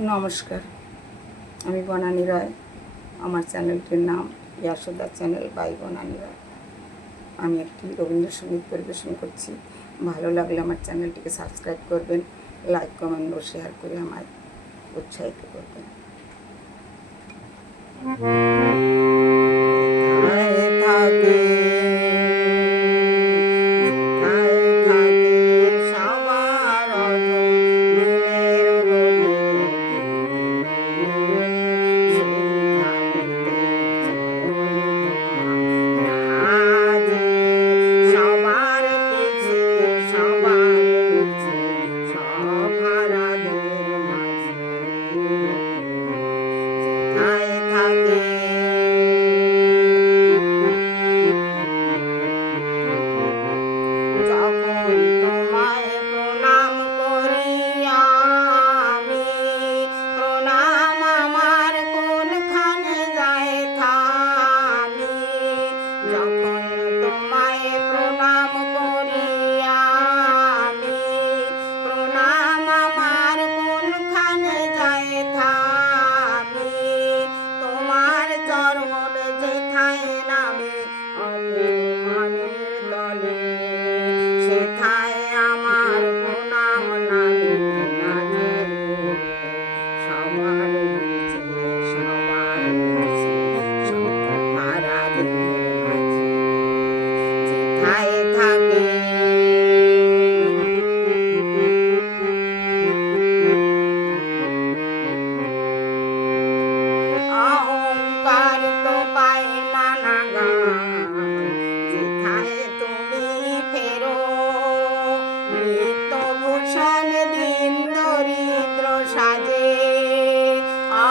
নমস্কার, আমি বনানী রায়। আমার চ্যানেলটির নাম ইয়াশোদা চ্যানেল বাই বনানী রায়। আমি একটি রবীন্দ্রসঙ্গীত পরিবেশন করছি। ভালো লাগলে আমার চ্যানেলটিকে সাবস্ক্রাইব করবেন, লাইক কমেন্ট ও শেয়ার করে আমায় উৎসাহিত করবেন।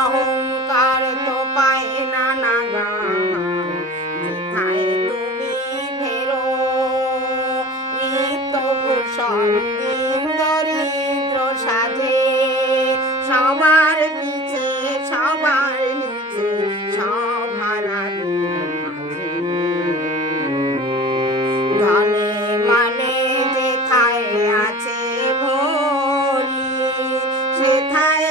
অহংকার তো পায় না নাগা, যেথায় তুমি ফেরো নিত্য ভূষণ দিন দরিদ্র সাজে। সবার পিছে সবার নিচে সভারা ধনে মানে যেথায় আছে ভরি, সেথায়